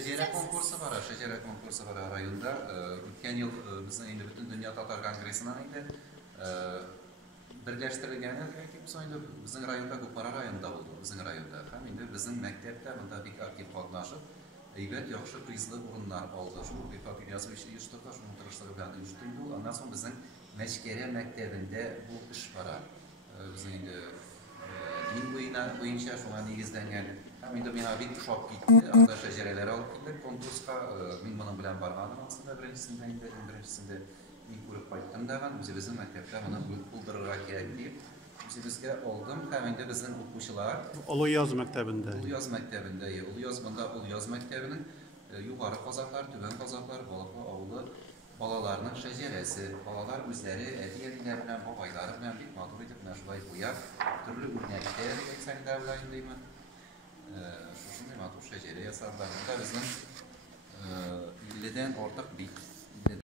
Şecere konkursu var, şecere konkursu var rayonda. Ötken yıl bizim indi bütün Dünya Tatar Kongresi'nden indi. Birleştirilgeni belki bizim rayonda, Kupara rayonda oldu, bizim rayonda. Hem indi bizim mektepte bunda bir aktif katlaşıp, evet yaxşı prizli urunlar aldı. Şu bir papiliyası işi yuşturdu, şunun tırışları bilen yuşturdu. Ondan sonra bizim Meşkere mektebinde bu iş var. Bizim indi din boyunca şu an negizlengen. Hem indi bina bir şok gitti, hatta şecereleri alıp gittik. Konkurska min bunun bilen barganım aslında birincisinde ilk grup bayttım da ben bizim mektepte bana buldururlar gerek deyip bizge oldum. Hem indi bizim okuşular Uluyaz mektebinde. Uluyaz mektebinde, Uluyaz mektebinin yukarı kazaklar, tüven kazaklar, balıklı avlu balalarının şeceresi, balalar üzeri etiyetinler bilen, babayları bilen bir matur edip meşrulayı koyar. Türlü ürünekler eksenler bilen değil mi? Şuşun matur şecere yasalarında bizim illiden ortak bir